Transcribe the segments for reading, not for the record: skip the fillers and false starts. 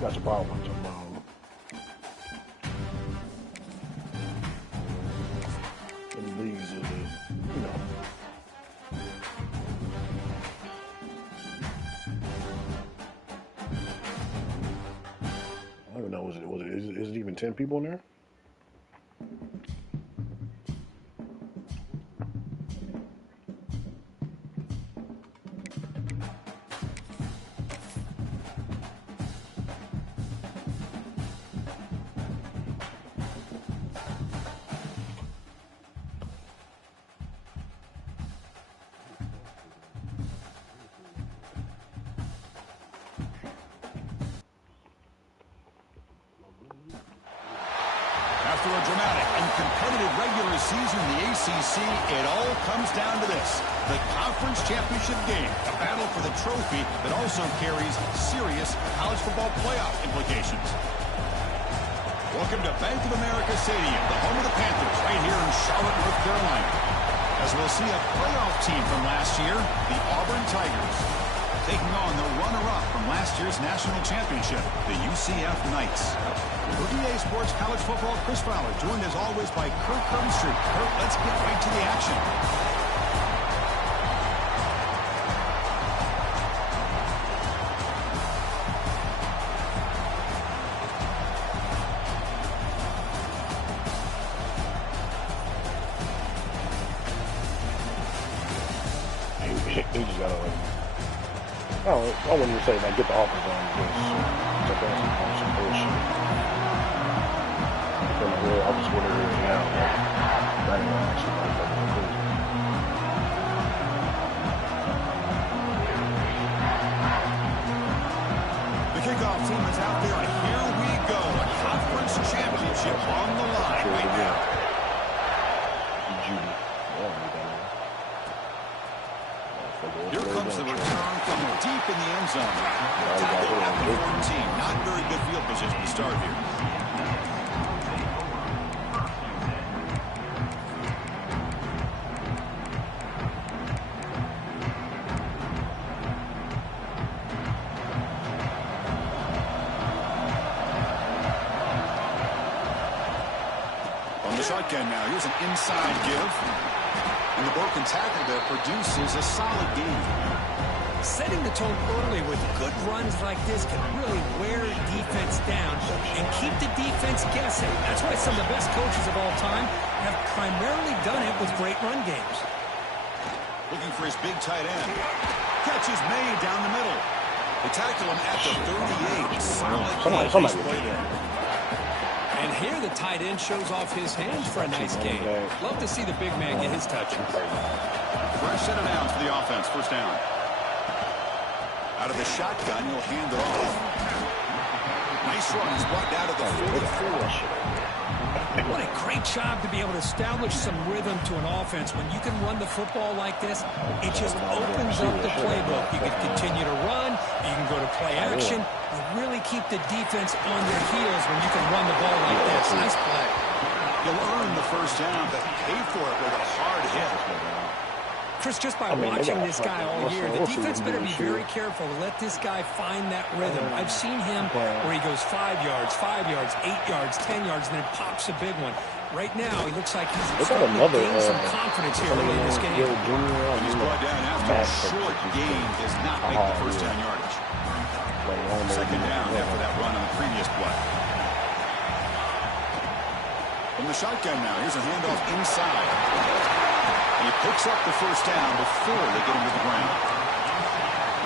That's a problem. In leagues, you know. I don't even know. Is it even 10 people in there? After a dramatic and competitive regular season in the ACC, it all comes down to this: the conference championship game, a battle for the trophy that also carries serious college football playoff implications. Welcome to Bank of America Stadium, the home of the Panthers, right here in Charlotte, North Carolina. As we'll see a playoff team from last year, the Auburn Tigers, taking on the runner-up from last year's national championship, the UCF Knights. For EA Sports College Football, Chris Fowler, joined as always by Kirk Hermstreet. Kirk, let's get right to the action. He just gotta like, I wouldn't even say like get the offense on, just check out some bullshit. I'll just win it now. That ain't actually like fucking crazy. The kickoff team is out there, and here we go. A conference championship on the line right now. Here comes the return from deep in the end zone. Tackled at the 14. Not very good field position to start here. On the shotgun now, here's an inside give. And the broken tackle there produces a solid gain. Setting the tone early with good runs like this can really wear defense down and keep the defense guessing. That's why some of the best coaches of all time have primarily done it with great run games. Looking for his big tight end. Catch is made down the middle. They tackle him at the 38. Solid play there. And here the tight end shows off his hands for a nice gain. Love to see the big man get his touches. Fresh set of downs for the offense. First down. Out of the shotgun, he'll hand it off. Nice run. He's brought down to the 44. What a great job to be able to establish some rhythm to an offense. When you can run the football like this, it just opens up the playbook. You can continue to run. You can go to play action. You really keep the defense on their heels when you can run the ball like this. Nice play. You'll earn the first down, but pay for it with a hard hit. Chris, just by watching this guy all year, the defense better be very careful to let this guy find that rhythm. I've seen him where he goes 5 yards, 8 yards, 10 yards, and then pops a big one. Right now, he looks like he's starting to gain some confidence here early in this game. He's brought down after a short gain does not make the first down yardage. Second down after that run on the previous play. From the shotgun now, here's a handoff inside. And he picks up the first down before they get him to the ground.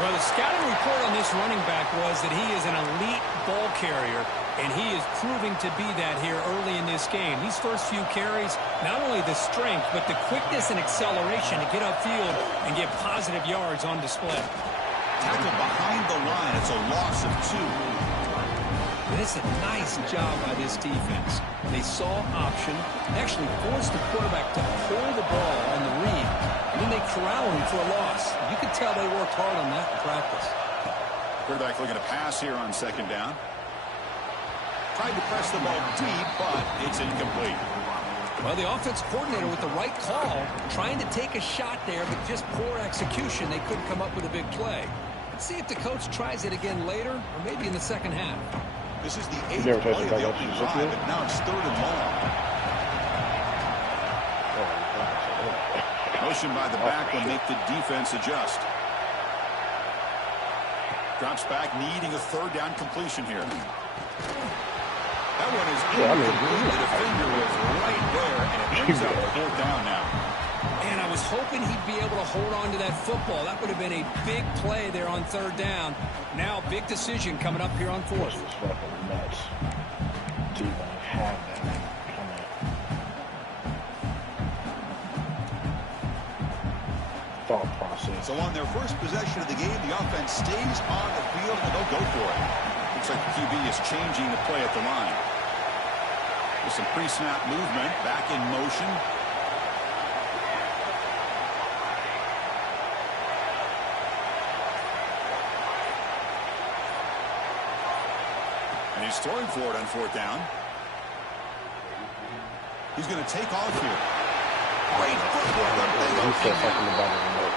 Well, the scouting report on this running back was that he is an elite ball carrier, and he is proving to be that here early in this game. These first few carries, not only the strength, but the quickness and acceleration to get upfield and get positive yards on display. Tackled behind the line. It's a loss of 2. And it's a nice job by this defense. They saw option, actually forced the quarterback to pull the ball on the read, and then they corral him for a loss. You could tell they worked hard on that in practice. Quarterback looking to pass here on second down. Tried to press the ball deep, but it's incomplete. Well, the offense coordinator with the right call, trying to take a shot there, but just poor execution. They couldn't come up with a big play. Let's see if the coach tries it again later or maybe in the second half. This is the 8th play of the opening drive, and now it's 3rd and long. Motion by the back will make the defense adjust. Drops back, needing a 3rd down completion here. That one is incomplete. The defender was right there, and it brings up 4th down now. And I was hoping he'd be able to hold on to that football. That would have been a big play there on 3rd down. Now, big decision coming up here on 4th. This is fucking nuts. To even have that coming up. Thought process. So on their first possession of the game, the offense stays on the field, and they'll go for it. Looks like the QB is changing the play at the line. With some pre-snap movement, back in motion. And he's throwing for it on 4th down. He's going to take off here. Great footwork.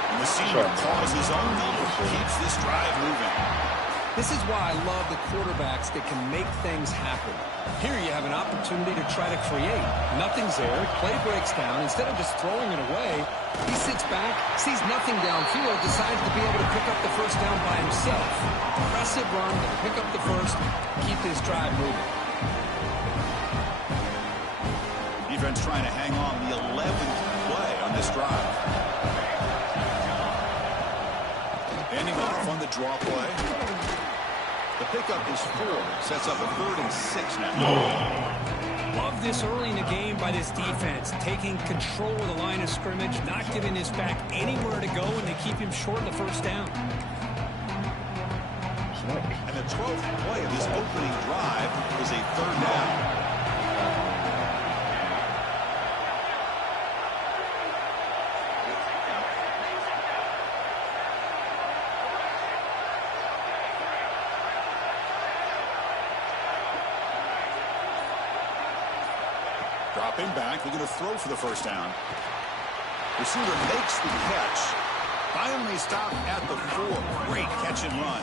And the senior calls his own number, keeps this drive moving. This is why I love the quarterbacks that can make things happen. Here you have an opportunity to try to create. Nothing's there. Play breaks down. Instead of just throwing it away, he sits back, sees nothing downfield, decides to be able to pick up the 1st down by himself. Aggressive run to pick up the 1st, keep this drive moving. Defense trying to hang on the 11th play on this drive. Handing off on the draw play. The pickup is 4. Sets up a 3rd and 6 now. Love this early in the game by this defense. Taking control of the line of scrimmage, not giving his back anywhere to go, and they keep him short of the 1st down. And the 12th play of this opening drive is a 3rd down. Dropping back, they're going to throw for the 1st down. Receiver makes the catch. Finally stopped at the 4. Great catch and run.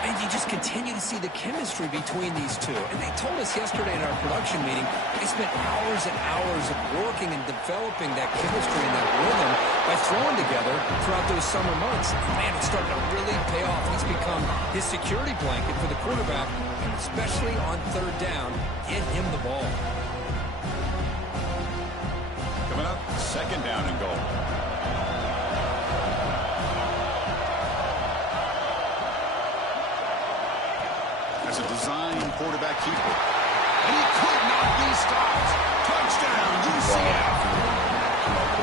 And you just continue to see the chemistry between these two. And they told us yesterday in our production meeting, they spent hours and hours of working and developing that chemistry and that rhythm by throwing together throughout those summer months. And man, it's starting to really pay off. He's become his security blanket for the quarterback, especially on 3rd down. Get him the ball. Coming up, 2nd down and goal. That's a design quarterback keeper. And he could not be stopped. Touchdown, UCF.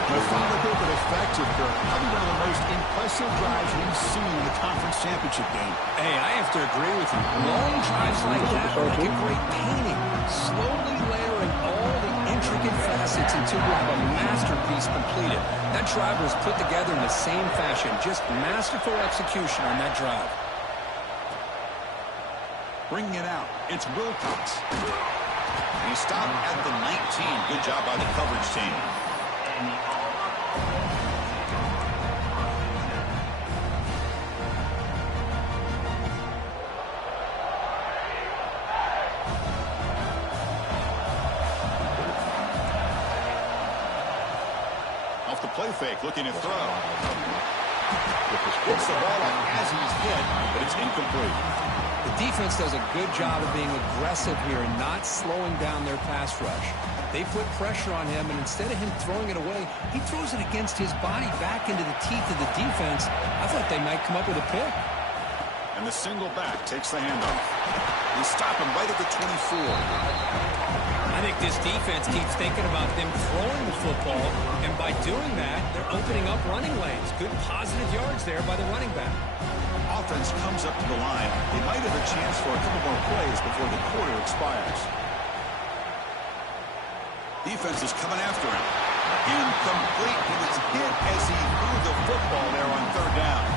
Methodical but effective, Kirk. Probably one of the most impressive drives we've seen in the conference championship game. Hey, I have to agree with you. Long drives like that are like a great painting. Slowly layering all the intricate facets until you have a masterpiece completed. That drive was put together in the same fashion. Just masterful execution on that drive. Bringing it out, it's Wilcox. And he stopped at the 19. Good job by the coverage team. Off the play fake, looking to throw. Gets the ball up as he's hit, but it's incomplete. The defense does a good job of being aggressive here and not slowing down their pass rush. They put pressure on him, and instead of him throwing it away, he throws it against his body back into the teeth of the defense. I thought they might come up with a pick. And the single back takes the handoff. They stop him right at the 24. I think this defense keeps thinking about them throwing the football, and by doing that, they're opening up running lanes. Good positive yards there by the running back. Offense comes up to the line. They might have a chance for a couple more plays before the quarter expires. Defense is coming after him. Incomplete. He was hit as he threw the football there on 3rd down.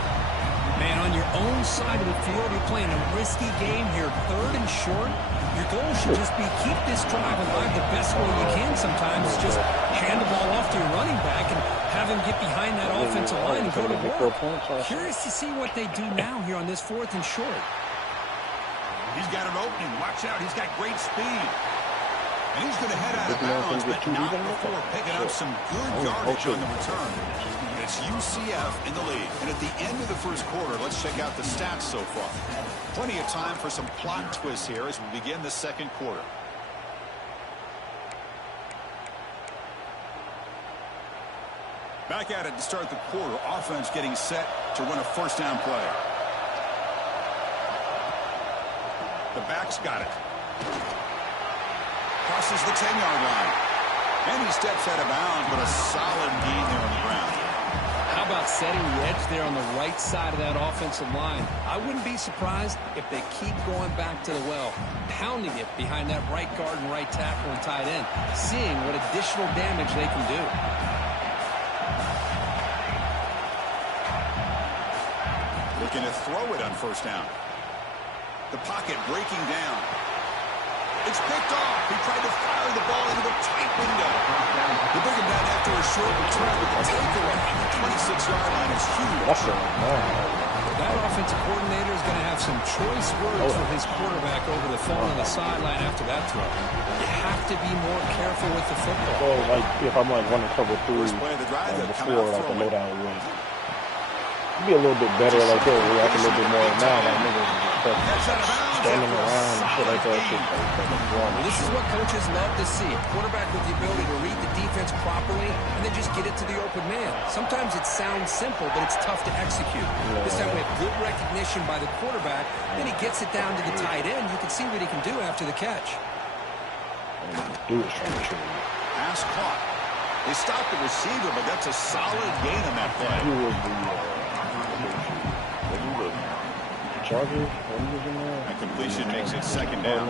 Man, on your own side of the field, you're playing a risky game here. 3rd and short. Your goal should just be keep this drive alive the best way you can sometimes. Just hand the ball off to your running back and have him get behind that offensive offensive line and go to work. Curious to see what they do now here on this 4th and short. He's got an opening. Watch out. He's got great speed. And he's going to head out of bounds, but not before picking up some good yardage on the return. It's UCF in the lead. And at the end of the first quarter, let's check out the stats so far. Plenty of time for some plot twists here as we begin the second quarter. Back at it to start the quarter. Offense getting set to run a first down play. The back's got it. Crosses the 10-yard line. And he steps out of bounds, but a solid gain there on the ground. How about setting the edge there on the right side of that offensive line? I wouldn't be surprised if they keep going back to the well, pounding it behind that right guard and right tackle and tight end, seeing what additional damage they can do. Looking to throw it on first down. The pocket breaking down. It's picked off. He tried to fire the ball into a tight window. They bring him down after a short return with the takeaway. The 26-yard line is huge. That offensive coordinator is going to have some choice words for his quarterback over the phone on the sideline after that throw. You have to be more careful with the football. Well, like if I'm like running cover 3 before like the lowdown would be a little bit better, like they'll react a little bit more now. Like niggas standing around and shit like that. Well, this is what coaches love to see. A quarterback with the ability to read the defense properly and then just get it to the open man. Sometimes it sounds simple, but it's tough to execute. This time we have good recognition by the quarterback. Then he gets it down to the tight end. You can see what he can do after the catch. Pass caught. They stopped the receiver, but that's a solid gain on that play. That completion makes it second down.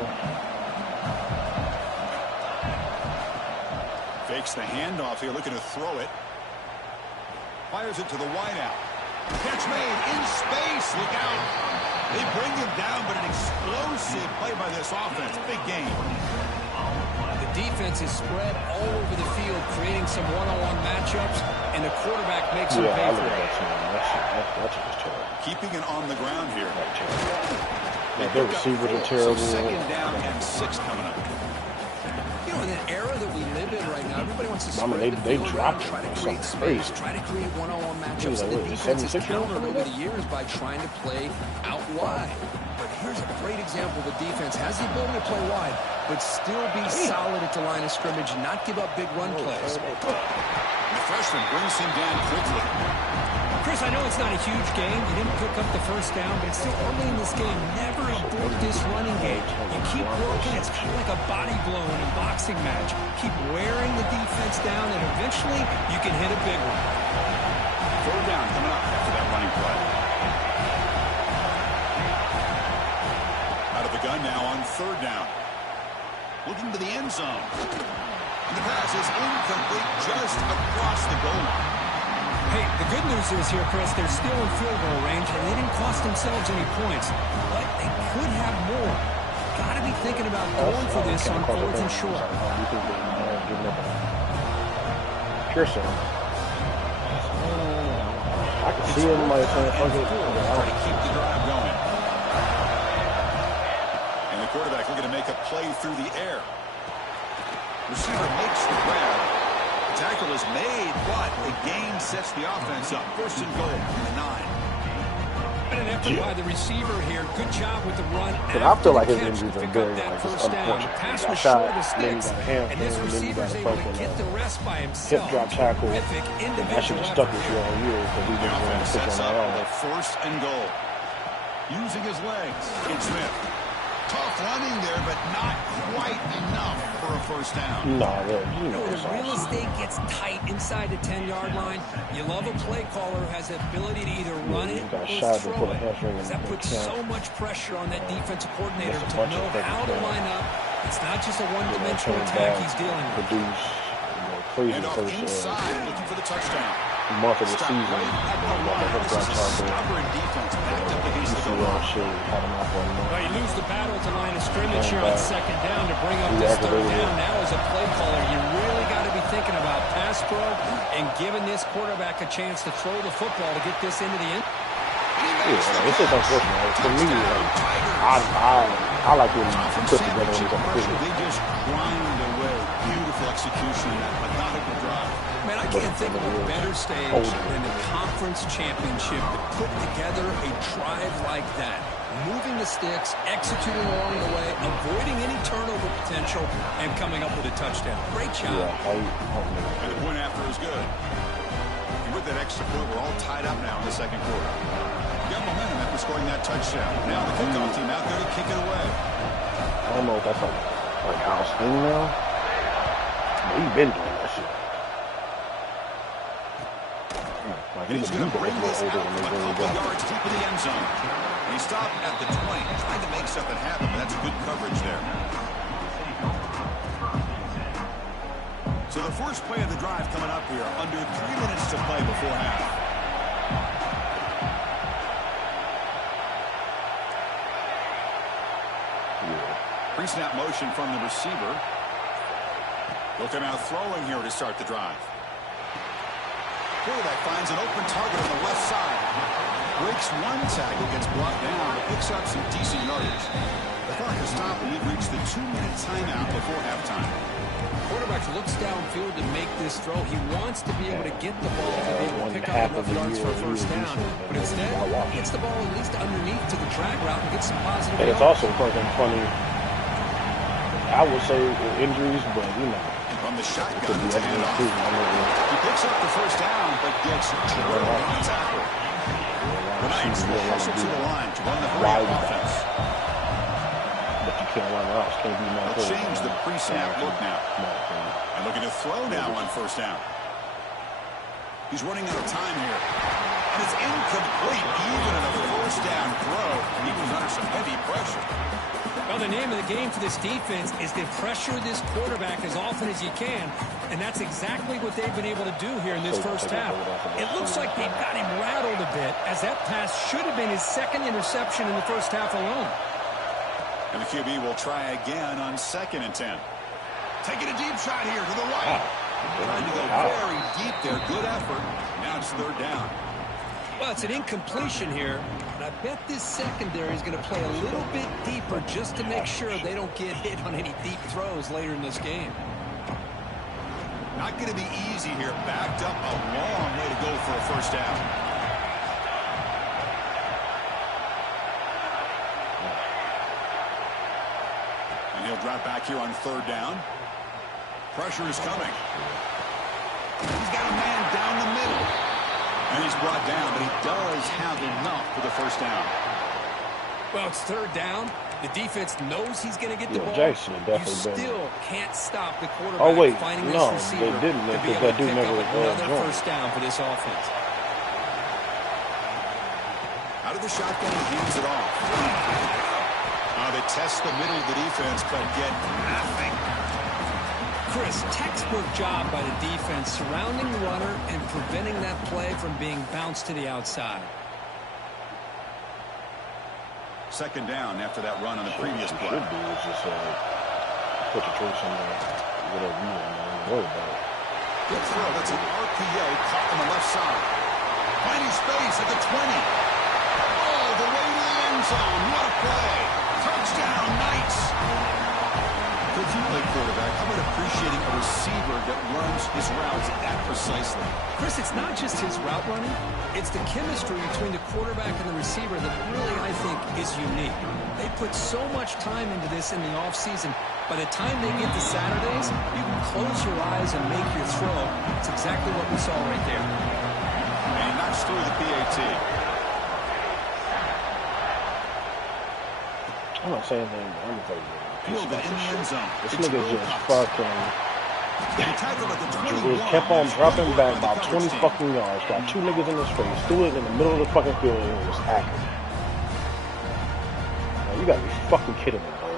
Fakes the handoff here, looking to throw it. Fires it to the wideout. Catch made in space. Look out. They bring him down, but an explosive play by this offense. Big game. The defense is spread all over the field, creating some one-on-one matchups, and the quarterback makes them pay for it. That's just terrible. Keeping it on the ground here. Their receivers are terrible. So second down and 6 coming up. You know, in an era that we live in right now, everybody wants to spread the field around, try to create space, try to create one-on-one matchups. And the defense has countered over the years by trying to play out wide. But here's a great example. The defense has the ability to play wide, but still be solid at the line of scrimmage and not give up big run plays. The freshman brings him down quickly. Chris, I know it's not a huge game. You didn't pick up the first down, but it's still early in this game. Never abort this running game. You keep working. It's kind of like a body blow in a boxing match. Keep wearing the defense down, and eventually you can hit a big one. Third down coming up after that running play. Out of the gun now on third down. Looking to the end zone. And the pass is incomplete just across the goal line. Hey, the good news is here, Chris, they're still in field goal range, and they didn't cost themselves any points. But they could have more. Got to be thinking about going for this on 4th and short. Pearson. I can see him like saying, try to keep the drive going. And the quarterback looking to make a play through the air. Receiver makes the grab. Tackle is made, but the gain sets the offense up. First and goal from the 9. And an effort by the receiver here. Good job with the run. But I feel like his injuries are very unfortunate. Pass I was shot, short of the sticks, and this receiver's able to get the rest by himself. Hip drop tackle. Terrific individual That should have stuck with you all year because we didn't want to pitch on our own. First and goal. Using his legs. It's Smith. Tough running there, but not quite enough for a first down. No, you know, the real estate gets tight inside the 10-yard line. You love a play caller who has the ability to either run it or throw it. That puts so much pressure on that defensive coordinator to know how to line up. It's not just a one-dimensional attack he's dealing with. Crazy and off inside, looking for the touchdown. Month of the season. Stubborn defense backed up against the goal line. Well, you lose the battle to line of scrimmage here on second down to bring up this third down. Now as a play caller, you really got to be thinking about pass pro and giving this quarterback a chance to throw the football to get this into the end. Yeah, it's just unfortunate. Like, for me, I like when you put together when he's on the field. They just grind away. Beautiful execution in that methodical drive. Man, I can't think of a better stage than the conference championship to put together a drive like that. Moving the sticks, executing along the way, avoiding any turnover potential, and coming up with a touchdown. Great job. Yeah, and the point after is good. And with that extra point, we're all tied up now in the second quarter. Got momentum after scoring that touchdown. Now the kickoff team out there to kick it away. I don't know if that's like House thing now. But he's been doing that shit. Like, he's going to bring this out from a couple yards deep in the end zone. And he stopped at the 20, trying to make something happen, but that's good coverage there. So the first play of the drive coming up here, under 3 minutes to play before half. Pre-snap motion from the receiver. He'll come out throwing here to start the drive. Quarterback finds an open target on the left side. Breaks one tackle, gets brought down, but picks up some decent yardage. The clock has stopped, and we've reached the 2-minute timeout before halftime. Quarterback looks downfield to make this throw. He wants to be able to get the ball to be able to pick up enough yards for a first down. But instead, he gets the ball at least underneath to the drag route and gets some positive yards. It's also fucking funny. I would say injuries, but you know. From the shotgun, he picks up the first down, but gets drilled on the tackle. The Knights will hustle to the line to run the hurry offense. But you can't run routes. Can't be no. They'll change the pre-snap look now. And looking to throw now on first down. He's running out of time here. And it's incomplete, even in a first down throw. He was under some heavy pressure. Well, the name of the game for this defense is to pressure this quarterback as often as you can, and that's exactly what they've been able to do here in this first half. It looks like they've got him rattled a bit, as that pass should have been his second interception in the first half alone. And the QB will try again on 2nd and 10. Taking a deep shot here to the right. Trying to go very deep there. Good effort. Now it's 3rd down. Well, it's an incompletion here. And I bet this secondary is going to play a little bit deeper just to make sure they don't get hit on any deep throws later in this game. Not going to be easy here. Backed up a long way to go for a first down. And he'll drop back here on 3rd down. Pressure is coming. He's got a man down the middle. And he's brought down, but he does have enough for the first down. Well, it's 3rd down. The defense knows he's going to get the ball. Jackson you still can't stop the quarterback finding this receiver they didn't, to be able to pick up another join. first down for this offense. Out of the shotgun, he hands it off. They test the middle of the defense, but get nothing. Chris, textbook job by the defense surrounding the runner and preventing that play from being bounced to the outside. 2nd down after that run on the previous play. What should do is just put the choice in there, whatever you want to worry about it. Good throw. That's an RPO caught on the left side. Finding space at the 20. All the way to the end zone. What a play. Touchdown, Knights. If you play quarterback, how about appreciating a receiver that runs his routes that precisely? Chris, it's not just his route running. It's the chemistry between the quarterback and the receiver that really, I think, is unique. They put so much time into this in the offseason. By the time they get to Saturdays, you can close your eyes and make your throw. It's exactly what we saw right there. And he knocks through the PAT. I'm not saying anything, but I'm going to tell you. Field in the end zone. This nigga just fucking just kept on dropping back about 20 fucking yards. Got 2 niggas in his face. Threw it in the middle of the fucking field and it was accurate. Now, you gotta be fucking kidding me, bro.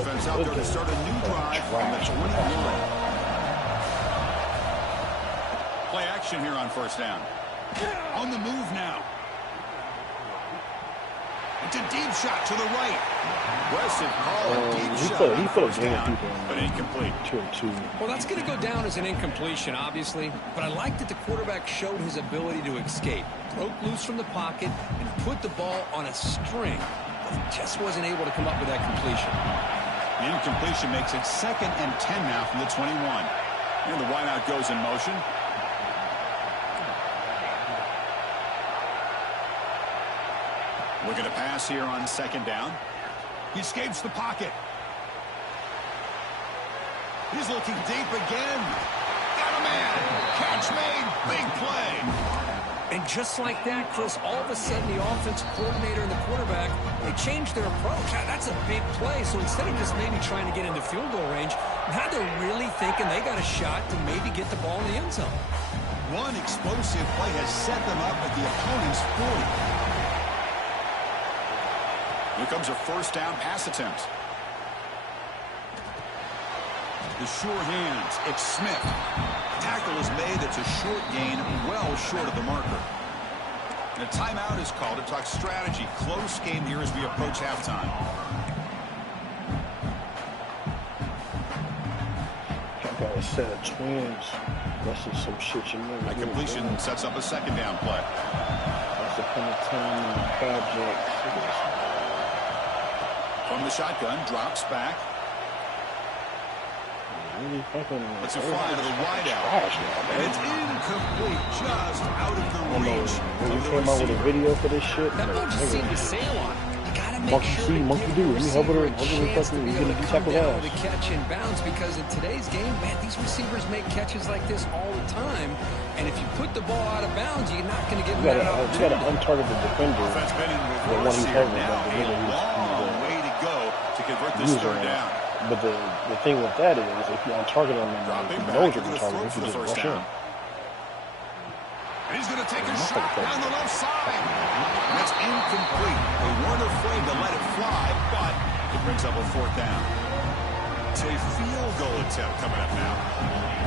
Offense out there to start a new drive from the 21. Play action here on first down. On the move now. It's a deep shot to the right. Aggressive call, deep he shot. Could have gained people, but incomplete. 2-2. Well, that's going to go down as an incompletion, obviously, but I like that the quarterback showed his ability to escape, broke loose from the pocket, and put the ball on a string, but he just wasn't able to come up with that completion. The incompletion makes it 2nd and 10 now from the 21. And the wideout goes in motion. Looking to pass here on 2nd down. He escapes the pocket. He's looking deep again. Got a man. Catch made. Big play. And just like that, Chris, all of a sudden the offensive coordinator and the quarterback, they changed their approach. That's a big play. So instead of just maybe trying to get into field goal range, now they're really thinking they got a shot to maybe get the ball in the end zone. One explosive play has set them up at the opponent's 40. Here comes a 1st down pass attempt. The sure hands. It's Smith. Tackle is made. It's a short gain, well short of the marker. And a timeout is called to talk strategy. Close game here as we approach halftime. I got a set of twins. That's just some shit you know. That completion sets up a 2nd down play. That's a kind of time in the project. From the shotgun, drops back. It's a fly to the wideout. And it's incomplete, just out of the reach. When you came out with a video for this shit, that ball just seemed to sail on. You gotta make sure monkey do. Let me help her. Fucking You're gonna be tackled out. The catch and bounce, because in today's game, man, these receivers make catches like this all the time. And if you put the ball out of bounds, you're not going to get that out. You got to untarget the defender. Offense been in The one reverse he's here. talking Now about. a long way to go to convert this 3rd down. But the thing with that is, if you untarget him and you know you're going to target him, you can just rush in. And he's going to take a shot down the left side. And that's incomplete. They weren't afraid to let it fly, but it brings up a 4th down. It's a field goal attempt coming up now.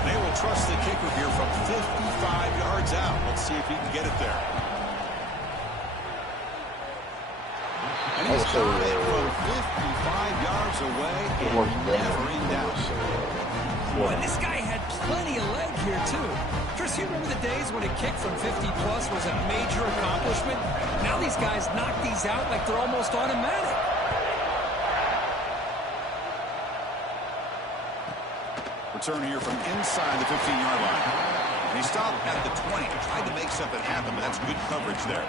They will trust the kicker here from 55 yards out. Let's see if he can get it there. And he's got it from 55 yards away. Never in doubt. And this guy had plenty of leg here, too. Chris, you remember the days when a kick from 50-plus was a major accomplishment? Now these guys knock these out like they're almost automatic. Return here from inside the 15-yard line. And he stopped at the 20. Tried to make something happen, but that's good coverage there.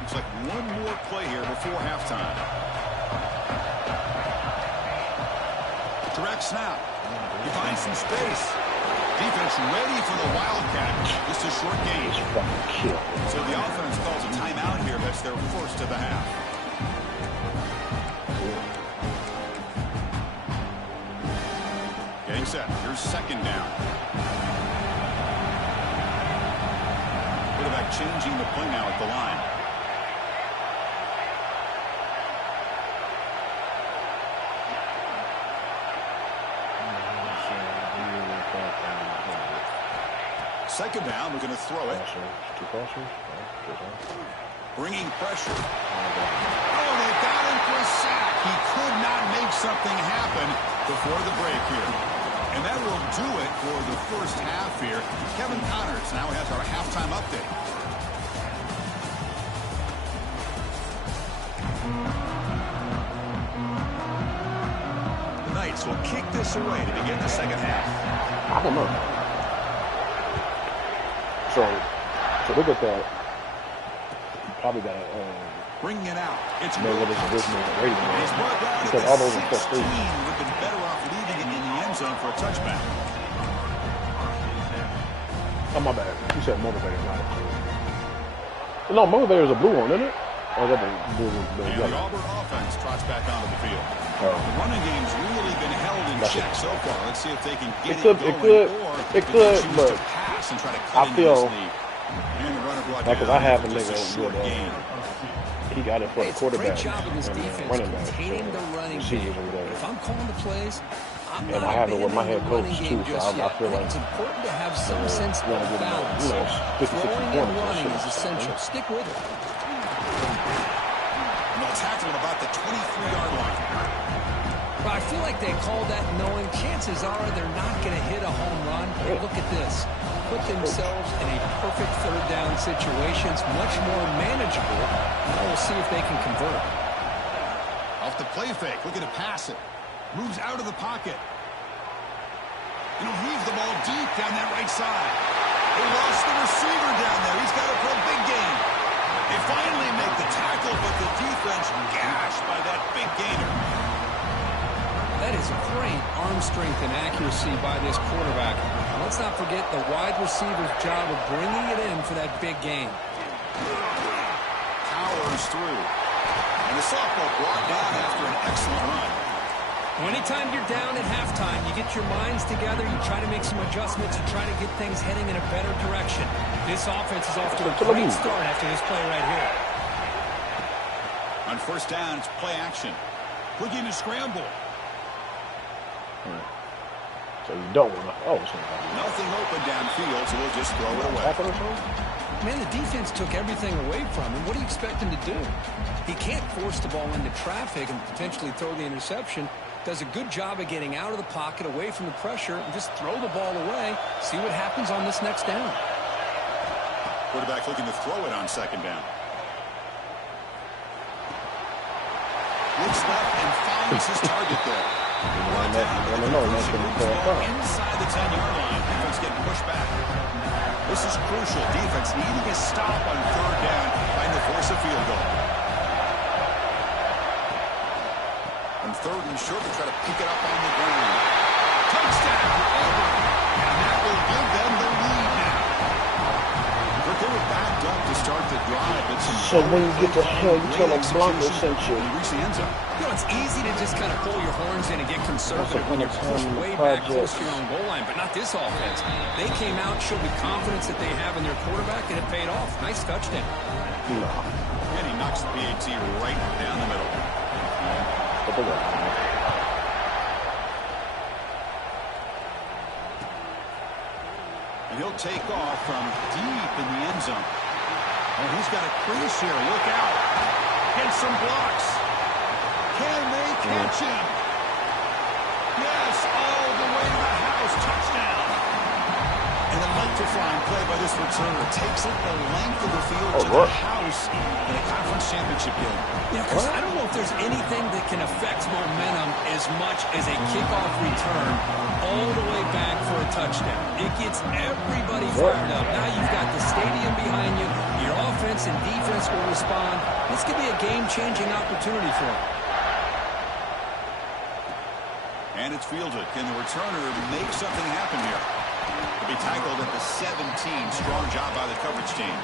Looks like one more play here before halftime. Direct snap. He finds some space. Defense ready for the Wildcat. Just a short gain. So the offense calls a timeout here. That's their 1st of the half. Getting set. Here's 2nd down. Quarterback changing the play now at the line. Second down, we're going to throw it. Bringing pressure. Oh, they got him for a sack. He could not make something happen before the break here. And that will do it for the 1st half here. Kevin Connors now has our halftime update. The Knights will kick this away to begin the 2nd half. I don't know. So look at that. You probably got to bring it out. It's know what his original rating is. He's brought down because to all those 16. Would have been better off leaving it in the end zone for a touchback. Oh, my bad. You said motivator, not a blue. No, motivator is a blue one, isn't it? Or is that the blue? The Auburn offense trots back onto the field. The running game's really been held in check so far. Let's see if they can get it going. It could, but pass and try to I feel like because I have a nigga with he got it for the quarterback. Great job in this defense containing the running game. If I'm calling the plays, And I have it with my head coach too, so I feel like it's important to have some sense of balance. You know, 50, 60 Throwing and points. running is essential. Stick with it. And they'll tackle at about the 23-yard line. Well, I feel like they called that knowing chances are they're not going to hit a home run. But look at this. Put themselves in a perfect third down situation. It's much more manageable. Now we'll see if they can convert. Off the play fake, looking to pass it. Moves out of the pocket. And he'll heave the ball deep down that right side. They lost the receiver down there. He's got it for a big gain. They finally make the tackle, but the defense gashed by that big gainer. That is great arm strength and accuracy by this quarterback. And let's not forget the wide receiver's job of bringing it in for that big gain. Powers through. And the sophomore brought down after an excellent run. Anytime you're down at halftime, you get your minds together, you try to make some adjustments, you try to get things heading in a better direction. This offense is off to a great start after this play right here. On first down, it's play action. Looking to scramble. So you don't want to. Oh, nothing open downfield, so we'll just throw it away. Man, the defense took everything away from him. What do you expect him to do? He can't force the ball into traffic and potentially throw the interception. Does a good job of getting out of the pocket, away from the pressure, and just throw the ball away. See what happens on this next down. Quarterback looking to throw it on second down. Looks left and finds his target there. Inside the 10-yard line. Defense getting pushed back. This is crucial. Defense needing a stop on third down, trying to force a field goal. And third and short, they try to pick it up on the ground. Touchdown for Auburn. And that will give them the lead now. But they were backed up to start the drive. So when you get to hell, you tell them Blanco sent you. You know, it's easy to just kind of pull your horns in and get conservative when you're pushed way back close to your own goal line, but not this offense. They came out, showed the confidence that they have in their quarterback, and it paid off. Nice touchdown. And he knocks the PAT right down the middle. And he'll take off from deep in the end zone. Oh, he's got a crease here. Look out. Get some blocks. Can they catch him? Yes, all the way to the house. Touchdown. And an electrifying play by this returner. Takes it the length of the field to the house in a conference championship game. Yeah, because I don't know if there's anything that can affect momentum as much as a kickoff return all the way back for a touchdown. It gets everybody fired up. Now you've got the stadium behind you. Your offense and defense will respond. This could be a game-changing opportunity for them. And it's fielded. Can the returner make something happen here? He'll be tackled at the 17. Strong job by the coverage team.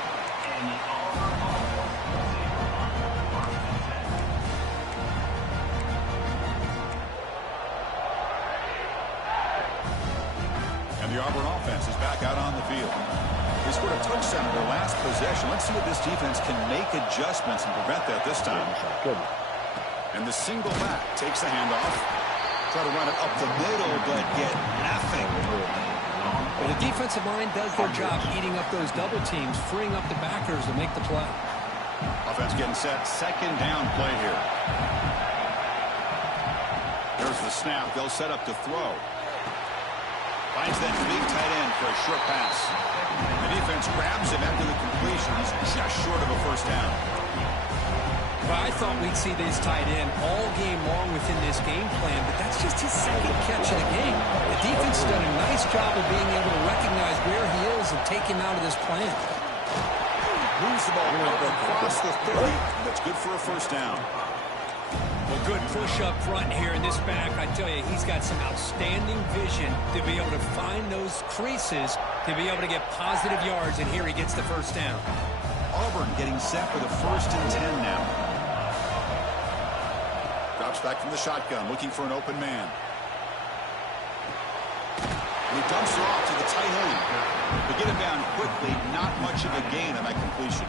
And the Auburn offense is back out on the field. They scored a touchdown in their last possession. Let's see if this defense can make adjustments and prevent that this time. And the single back takes the handoff. Try to run it up the middle, but get nothing. Well, the defensive line does their job eating up those double teams, freeing up the backers to make the play. Offense getting set. Second down play here. There's the snap. They'll set up to throw. Finds that big tight end for a short pass. The defense grabs him after the completion. He's just short of a first down. Well, I thought we'd see this tight end all game long within this game plan, but that's just his second catch of the game. The defense has done a nice job of being able to recognize where he is and take him out of this plan. Moves the ball across the 30. That's good for a first down. Well, good push up front here in this back. I tell you, he's got some outstanding vision to be able to find those creases, to be able to get positive yards, and here he gets the first down. Auburn getting set for the 1st and 10 now. Drops back from the shotgun, looking for an open man. And he dumps her off to the tight end. To get him down quickly, not much of a gain on that completion.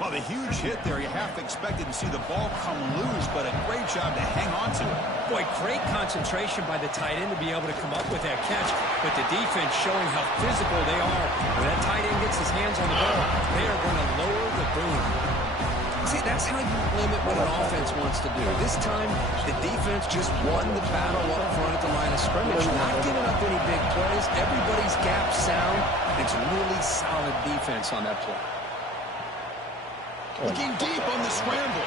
Well, the huge hit there, you half expected to see the ball come loose, but a great job to hang on to it. Boy, great concentration by the tight end to be able to come up with that catch, but the defense showing how physical they are. When that tight end gets his hands on the ball, they are going to lower the boom. See, that's how you limit what an offense wants to do. This time, the defense just won the battle up front at the line of scrimmage, not giving up any big plays. Everybody's gap sound. It's really solid defense on that play. Looking deep on the scramble.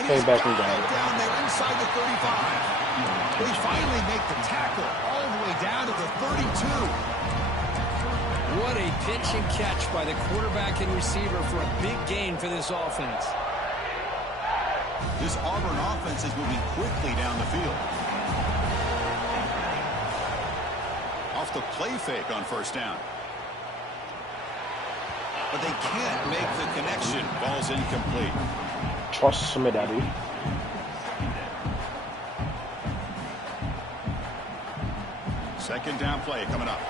And Came he's back got and got it it. down there inside the 35. They finally make the tackle all the way down to the 32. What a pitch and catch by the quarterback and receiver for a big gain for this offense. This Auburn offense is moving quickly down the field. Off the play fake on first down. But they can't make the connection. Ball's incomplete. Trust me, Daddy. Second down play coming up.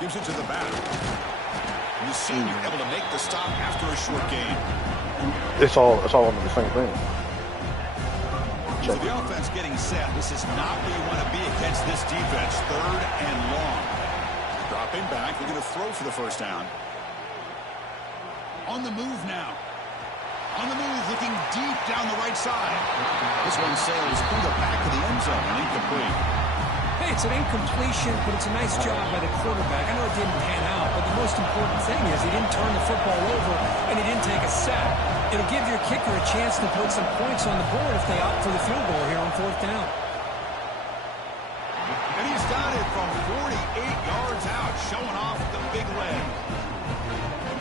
Gives it to the back. And the senior able to make the stop after a short gain. It's all under the same thing. So the offense getting set. This is not where you want to be against this defense. Third and long. Dropping back. They're going to throw for the first down. On the move now. On the move, looking deep down the right side. This one sails through the back of the end zone and incomplete. Hey, it's an incompletion, but it's a nice job by the quarterback. I know it didn't pan out, but the most important thing is he didn't turn the football over and he didn't take a sack. It'll give your kicker a chance to put some points on the board if they opt for the field goal here on fourth down. And he's got it from 48 yards out, showing off the big leg.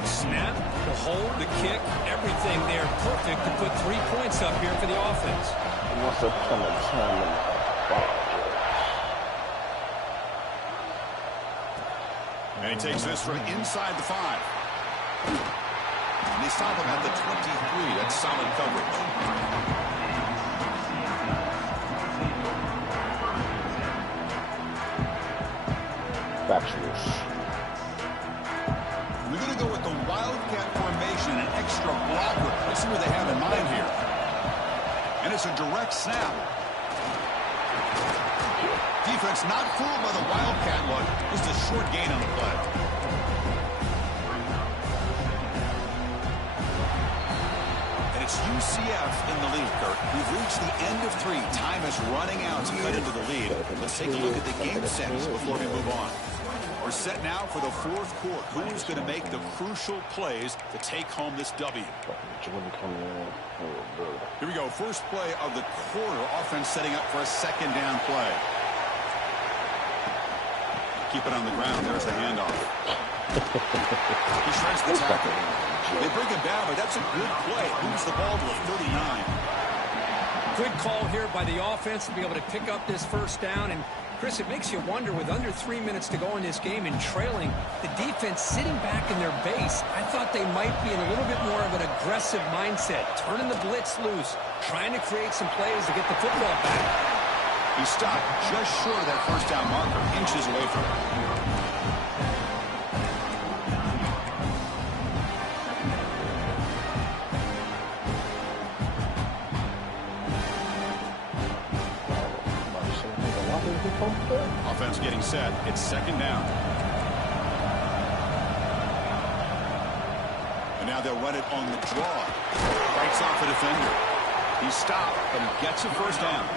Snap, the hold, the kick, everything there perfect to put 3 points up here for the offense. What's a ton of time in the And he takes this from inside the 5. And they stop him at the 23. That's solid coverage. Factuals. We're going to go with the Wildcat formation, an extra blocker. Let's see what they have in mind here. And it's a direct snap. Defense not fooled by the Wildcat look. Just a short gain on the play. And it's UCF in the lead, Kurt. We've reached the end of 3. Time is running out to cut into the lead. Let's take a look at the game sets before we move on. We're set now for the fourth quarter. Who's going to make the crucial plays to take home this W? Here we go. First play of the quarter. Offense setting up for a second down play. Keep it on the ground. There's the handoff. He shreds the tackle. They bring him down, but that's a good play. Moves the ball to a 39. Good call here by the offense to be able to pick up this first down. And, Chris, it makes you wonder, with under 3 minutes to go in this game and trailing, the defense sitting back in their base, I thought they might be in a little bit more of an aggressive mindset, turning the blitz loose, trying to create some plays to get the football back. He stopped just short of that first down marker, inches away from it. Offense getting set. It's second down. And now they'll run it on the draw. Breaks off a defender. He stopped, but he gets a first down.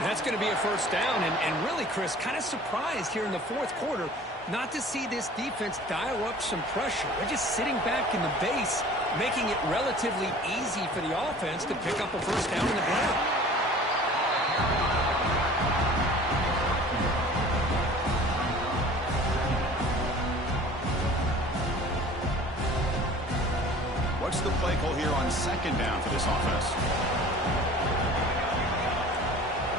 That's going to be a first down, and really, Chris, kind of surprised here in the fourth quarter not to see this defense dial up some pressure. They're just sitting back in the base, making it relatively easy for the offense to pick up a first down in the ground. What's the play call here on second down for this offense?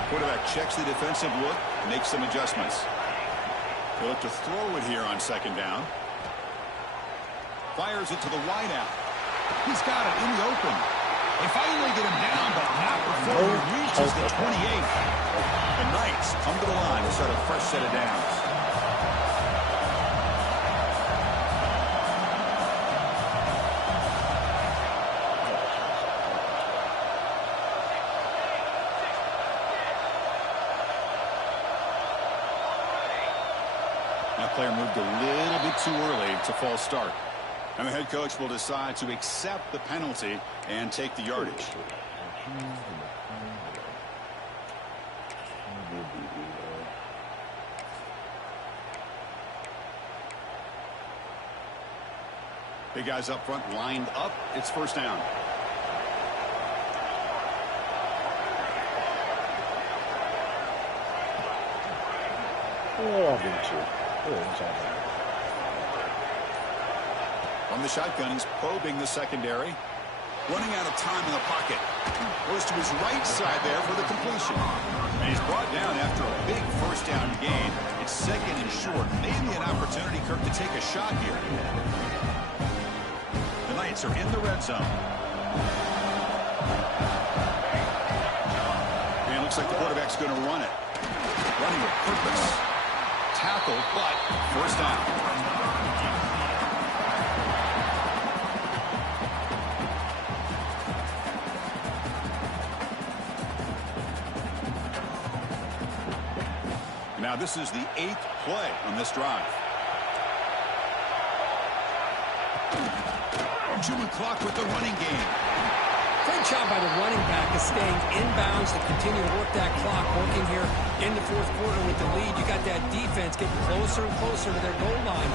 Quarterback checks the defensive look, makes some adjustments. He'll look to throw it here on second down. Fires it to the wideout. He's got it in the open. They finally get him down, but not before he reaches the 28. The Knights come to the line to start a fresh set of downs. player moved a little bit too early. It's a false start. And the head coach will decide to accept the penalty and take the yardage. Big guys up front lined up. It's first down. From the shotgun, he's probing the secondary. Running out of time in the pocket. Goes to his right side there for the completion. And he's brought down after a big first down gain. It's second and short. Maybe an opportunity, Kirk, to take a shot here. The Knights are in the red zone. And it looks like the quarterback's going to run it. Running with purpose. Tackled, but first down. Now this is the 8th play on this drive. Chewing clock with the running game. Great job by the running back of staying inbounds to continue to work that clock, working here in the fourth quarter with the lead. You got that defense getting closer and closer to their goal line.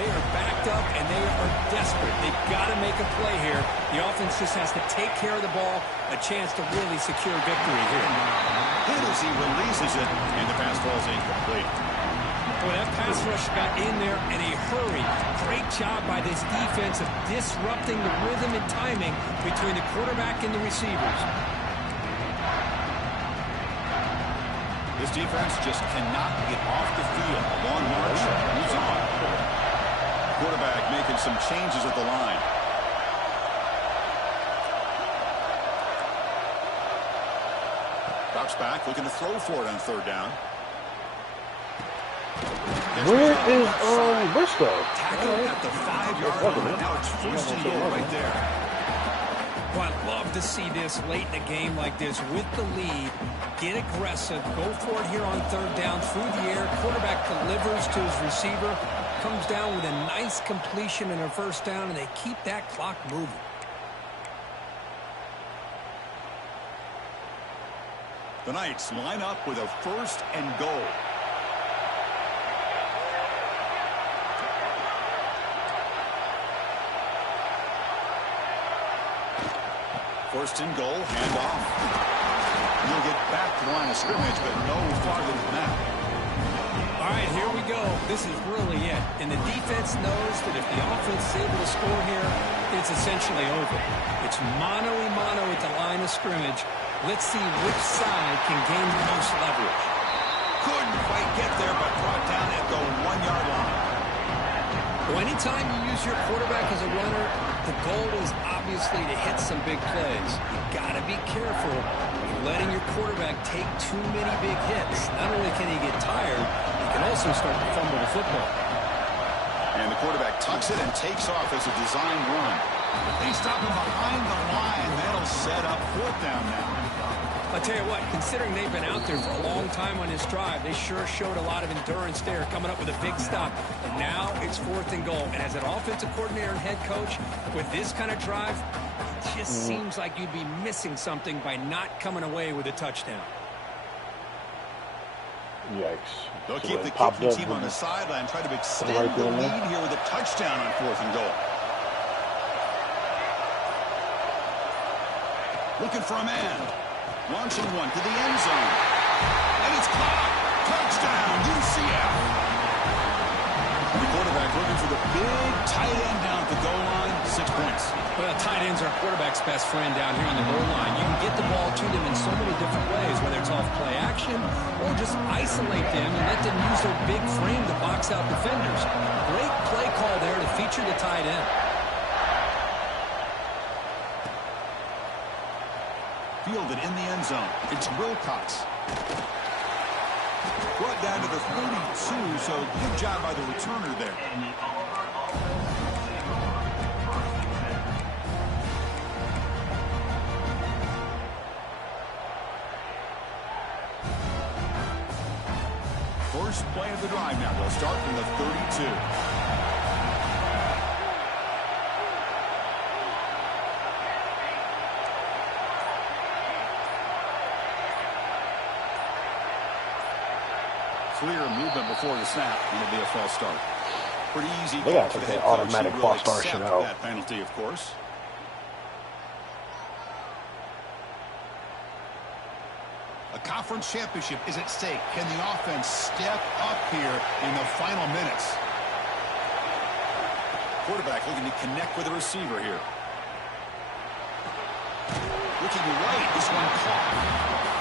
They are backed up, and they are desperate. They've got to make a play here. The offense just has to take care of the ball, a chance to really secure victory here. Hit as he releases it, and the pass falls incomplete. Boy, that pass rush got in there in a hurry. Great job by this defense of disrupting the rhythm and timing between the quarterback and the receivers. This defense just cannot get off the field. A long march moves on. Quarterback making some changes at the line. Drops back, looking to throw for it on third down. Where is Briscoe? Tackled at the 5-yard line. Now it's first and goal right there. Well, I'd love to see this late in a game like this with the lead. Get aggressive. Go for it here on third down through the air. Quarterback delivers to his receiver. Comes down with a nice completion and a first down, and they keep that clock moving. The Knights line up with a first and goal. First and goal, handoff. He'll get back to the line of scrimmage, but no farther than that. All right, here we go. This is really it. And the defense knows that if the offense is able to score here, it's essentially over. It's mano-a-mano at the line of scrimmage. Let's see which side can gain the most leverage. Couldn't quite get there, but brought down at the 1-yard line. Well, anytime you use your quarterback as a runner, the goal is obviously to hit some big plays. You got to be careful of letting your quarterback take too many big hits. Not only can he get tired, he can also start to fumble the football. And the quarterback tucks it and takes off as a design run. They stop him behind the line. That'll set up fourth down now. I'll tell you what, considering they've been out there for a long time on this drive, they sure showed a lot of endurance there, coming up with a big stop. And now it's fourth and goal. And as an offensive coordinator and head coach, with this kind of drive, it just seems like you'd be missing something by not coming away with a touchdown. Yikes. They'll keep the kicking team on the sideline, try to extend the lead here with a touchdown on fourth and goal. Looking for a man. Launching one to the end zone. And it's caught. Touchdown, UCF. The quarterback looking for the big tight end down at the goal line. 6 points. Well, tight ends are quarterback's best friend down here on the goal line. You can get the ball to them in so many different ways, whether it's off play action or just isolate them and let them use their big frame to box out defenders. Great play call there to feature the tight end. Fielded in the end zone. It's Wilcox. Brought down to the 32, so good job by the returner there. first play of the drive now. They'll start from the 32. Clear movement before the snap, and it'll be a false start. Pretty easy. They got to take that automatic false start shit out. That penalty, of course. A conference championship is at stake. Can the offense step up here in the final minutes? Quarterback looking to connect with the receiver here. Looking right, this one caught.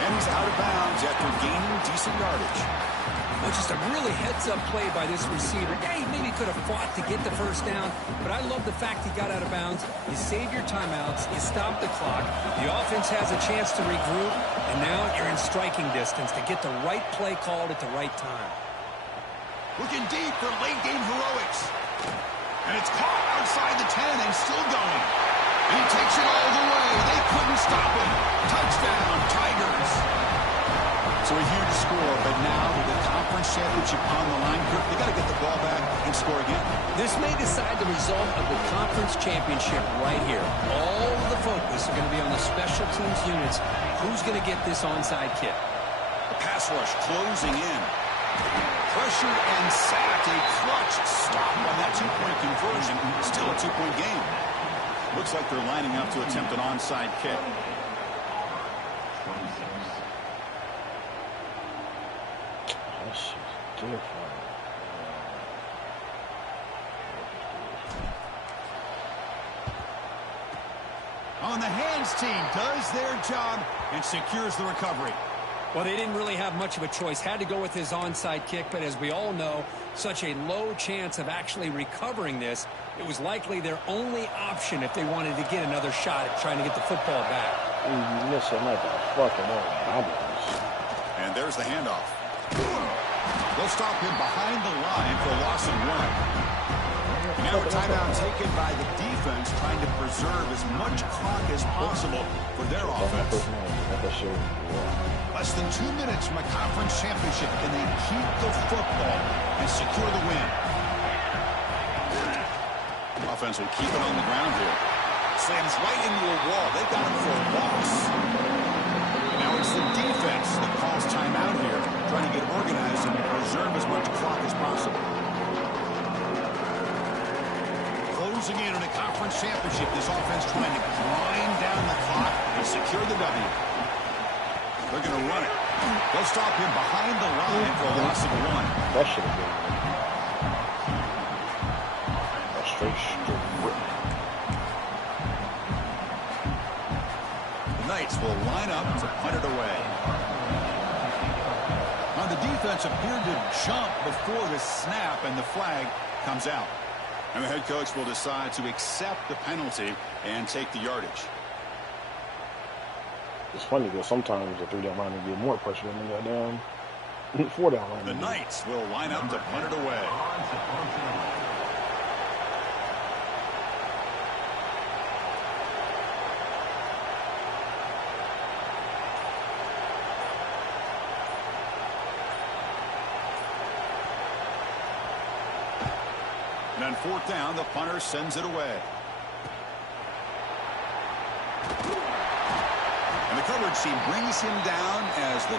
And he's out of bounds after gaining decent yardage. Well, just a really heads-up play by this receiver. Yeah, he maybe could have fought to get the first down, but I love the fact he got out of bounds. You save your timeouts, you stop the clock, the offense has a chance to regroup, and now you're in striking distance to get the right play called at the right time. Looking deep for late-game heroics. And it's caught outside the 10 and still going. And he takes it all the way. They couldn't stop him. Touchdown, Tigers. So a huge score, but now with the conference championship on the line, they got to get the ball back and score again. This may decide the result of the conference championship right here. All of the focus are going to be on the special teams units. Who's going to get this onside kick? The pass rush closing in. Pressured and sacked. A clutch stop on that two-point conversion. Still a two-point game. Looks like they're lining up to attempt an onside kick. On the hands team does their job and secures the recovery. Well, they didn't really have much of a choice. Had to go with his onside kick, but as we all know, such a low chance of actually recovering this. It was likely their only option if they wanted to get another shot at trying to get the football back. You miss him like a fucking ambulance. And there's the handoff. They'll stop him behind the line for a loss of 1. Now a timeout taken by the defense, trying to preserve as much clock as possible for their offense. Less than 2 minutes from a conference championship. Can they keep the football and secure the win? Offense will keep it on the ground here. Slams right into a wall. They got him for a loss. Now it's the defense that calls timeout here, trying to get organized and preserve as much clock as possible. Closing in on a conference championship, this offense trying to grind down the clock and secure the W. They're going to run it. They'll stop him behind the line for a loss of 1. That should have been a straight rip. The Knights will line up to punt it away. Now the defense appeared to jump before the snap, and the flag comes out. And the head coach will decide to accept the penalty and take the yardage. It's funny because sometimes the 3-down line will get more pressure than the goddamn 4-down line. The Knights will line up to punt it away. And on 4th down, the punter sends it away. And the coverage team brings him down as the